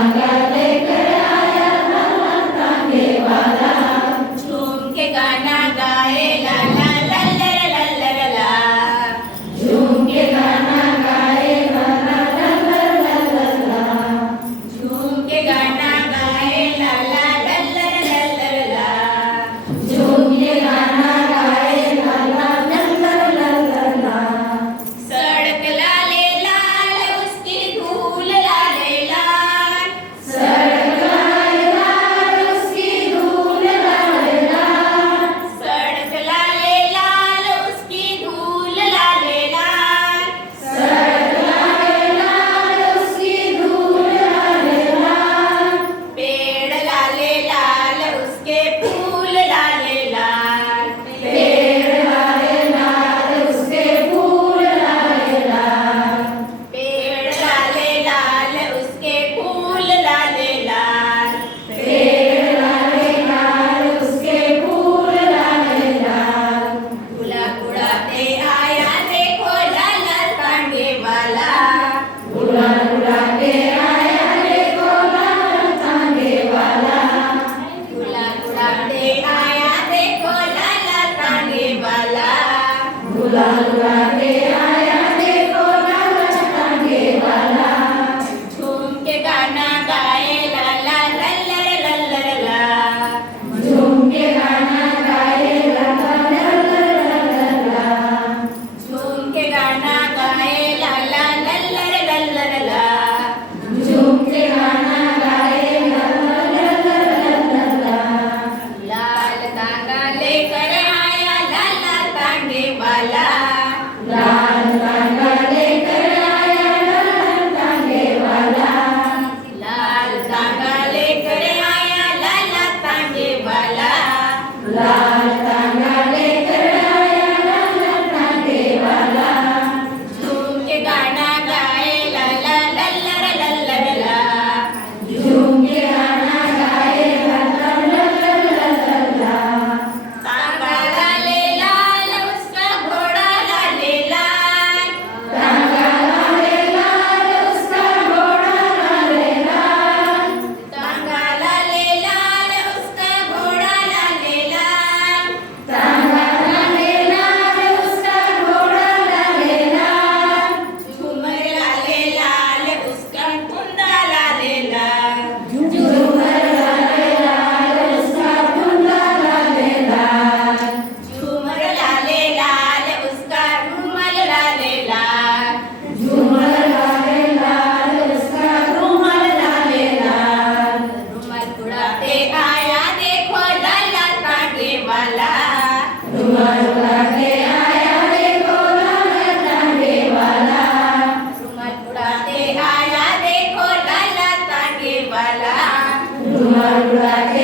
टांगा लेकर आया लाला टांगे वाला। झूम के गाना गाए ला ला ला ला ला ला ला ला। झूम के गाना गाए लाला ला ला ला ला ला। झूम के गाना गाए ला ला ला ला ला ला ला। झूम के गाना गाए लाला ला ला ला ला। सड़क लाले लाल उसकी धूल लाले लाल। सड़क लाले लाल उसकी धूल लाले लाल। सड़क लाले लाल उसकी धूल लाले लाल। सड़क लाले लाल उसकी धूल लाले लाल। पेड़ लाले लाल उसके फूल लाले लाल। पेड़ लाले लाल उसके फूल लाले लाल। पेड़ लाले लाल उसके फूल लाले लाल। पेड़ लाले लाल उसके फूल लाले लाल। गुलाब उड़ाते आया देखो लाला टांगे वाला। गुलाब उड़ाते आया देखो लाला टांगे वाला। गुलाब उड़ाते आया देखो लाला टांगे वाला। गुलाब उड़ाते आया देखो लाला टांगे वाला। झूम के गाना गाए ला ला ला ला ला ला ला ला। झूम के गाना गाए लाला ला ला ला ला। झूम के गाना गाए ला ला ला ला ला ला ला ला। झूम के गाना गाए लाला ला ला ला ला। लाल तांगा लेकर आया लाला टांगे वाला। लाल टांगा लेकर आया लाला टांगे वाला। लाल तांगा लेकर आया लाला टांगे वाला। लाल टांगा लेकर आया लाला टांगे वाला। झूम के गाना गाए ला ला ला ला ला ला ला ला। झूम के गाना गाए लाला ला ला ला ला। तांगा लाले लाल उसका घोड़ा लाले लाल। टांगा लाले लाल उसका घोड़ा लाले लाल। तांगा लाले लाल उसका घोड़ा लाले लाल। टांगा लाले लाल उसका घोड़ा लाले लाल। झूमर लाले लाल उसका कुंडा लाले लाल। झूमर लाले लाल उसका कुंडा लाले लाल। झूमर लाले लाल उसका रुमाल लाले लाल। झूमर लाले लाल उसका रुमाल लाले लाल। रुमाल उड़ाते आया देखो लाला टांगे वाला। रुमाल उड़ाते आया देखो लाला टांगे वाला। रुमाल उड़ाते आया देखो लाला टांगे वाला। रुमाल उड़ाते